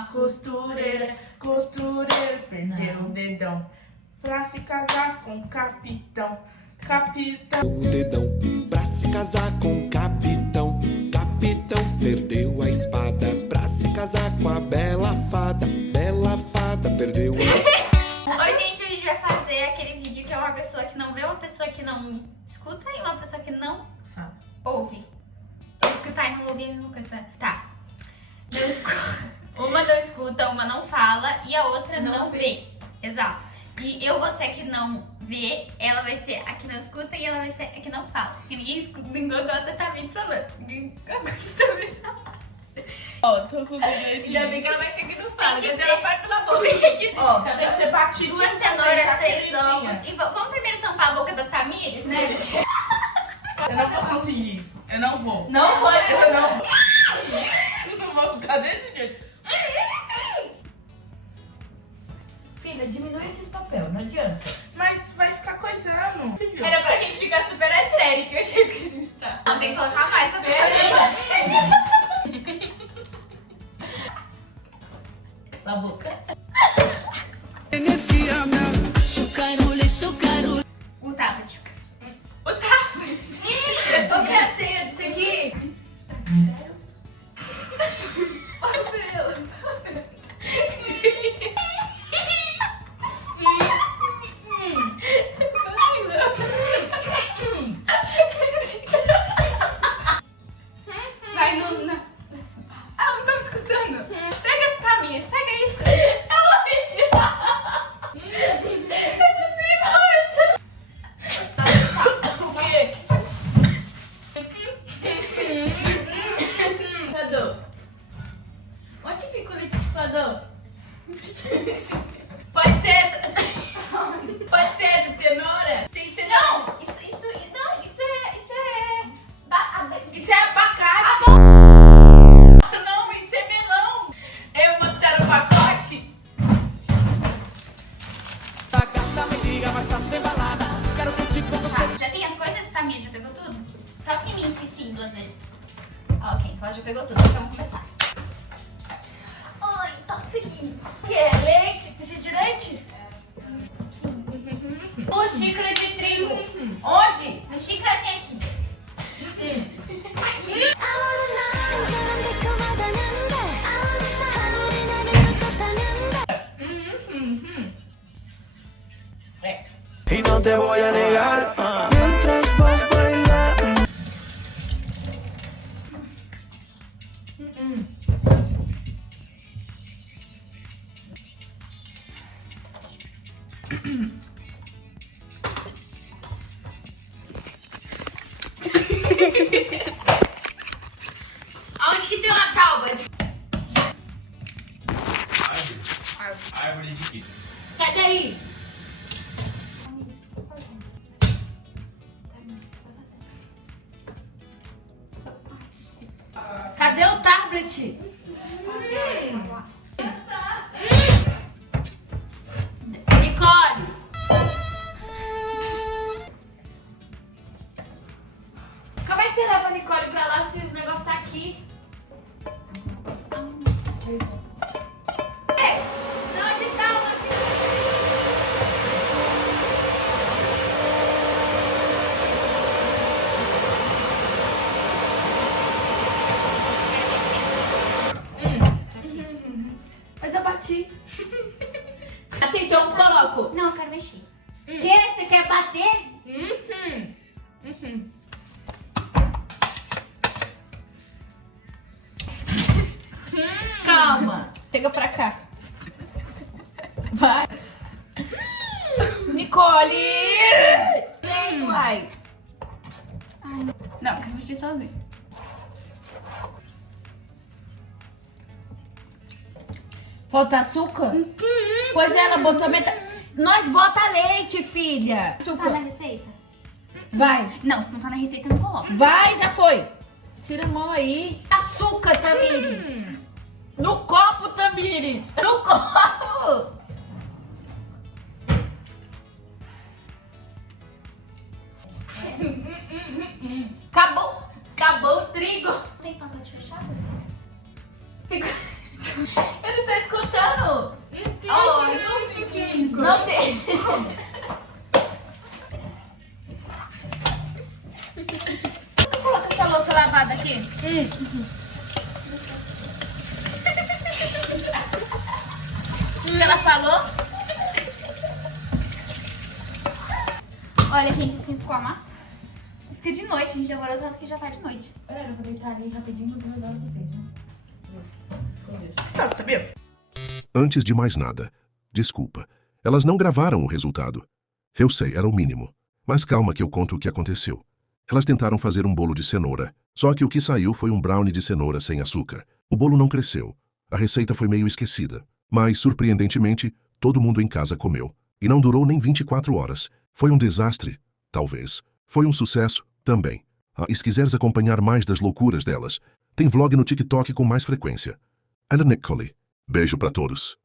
uma costureira, costureira, perdeu o dedão pra se casar com o capitão. Capitão. O dedão pra se casar com o capitão. Capitão perdeu a espada pra se casar com a bela fada. Bela fada perdeu a... Oi, gente, a gente vai fazer aquele vídeo que é uma pessoa que não vê, uma pessoa que não escuta e uma pessoa que não Fala. ouve. Escutar e não ouvir é a mesma coisa, espera. Tá. Não uma não escuta, uma não fala e a outra não vê. Exato. E eu vou ser a que não vê, ela vai ser a que não escuta e ela vai ser a que não fala. Porque ninguém escuta, ninguém gosta tá me falando. Ninguém gosta tá me falando. Ó, tô com medo. Ainda bem que ela vai ter que não fala. Tem que Porque ser- ela parte pela boca. Ó, tem que ser batidinho. Duas pra cenouras, pegar 3 quentinha. ovos. E vamos primeiro tampar a boca da Tamires, né? Eu não vou conseguir. Eu não vou. Não pode. Eu não vou. Eu não vou ficar desse jeito. Filha, diminui esses papel, não adianta. Mas vai ficar coisando. Era pra gente ficar super estérica, o jeito que a gente tá. Não, tem que colocar mais essa Na boca. O tablet. O tablet. Eu quero a senha disso aqui. Vai no... Ah, não tô me escutando. Pega, Tamires, pega isso. Liquidificador. Onde fica o liquidificador? Pode ser essa. Pode ser essa cenoura? Tem cenoura? Não, isso é... Isso é abacate. Não, isso é melão. Eu vou botar no pacote. A gata me liga, mas tá tudo embalada. Quero curtir com você. Tá, já tem as coisas? Tamires, já pegou tudo? Toca em mim, sim, 2 vezes. Ok, ela já pegou tudo, então vamos começar. Ai, tá frio. Quer leite? Precisa de leite? 2 xícaras de trigo. Onde? Na xícara tem aqui. Y no te voy a negar mientras vas bailando. Aonde que tem uma Talbot? Árvore de quê? Sai daí. Cadê o tablet? Nicole. Como é que você leva a Nicole pra lá se o negócio tá aqui? Não, é que tá uma Mas eu bati. Assim, então eu coloco. Não, eu quero mexer. Que? Você quer bater? Calma. Chega pra cá. Vai. Nicole! Vem, vai. Não, eu quero mexer sozinho. Falta açúcar? Pois ela botou metade. Nós bota leite, filha. Tá na Açúcar. receita? Vai. Não, se não tá na receita, não coloca. Vai, já foi. Tira a mão aí. Açúcar, Tamires. No copo, Tamires. No copo. Acabou. Acabou o trigo. Tem pacote fechado? Fica... Eu não tô amigo. Não tem. Coloca essa louça lavada aqui. O que ela falou? Olha, gente, assim ficou a massa. Fica de noite, a gente demorou tanto que já tá de noite. Peraí, eu vou deitar ali rapidinho e vou ajudar vocês, né? Sabia? Antes de mais nada, desculpa. Elas não gravaram o resultado. Eu sei, era o mínimo. Mas calma que eu conto o que aconteceu. Elas tentaram fazer um bolo de cenoura, só que o que saiu foi um brownie de cenoura sem açúcar. O bolo não cresceu. A receita foi meio esquecida. Mas, surpreendentemente, todo mundo em casa comeu. E não durou nem 24 horas. Foi um desastre? Talvez. Foi um sucesso? Também. E se quiseres acompanhar mais das loucuras delas, tem vlog no TikTok com mais frequência. Ella Nicole. Beijo pra todos.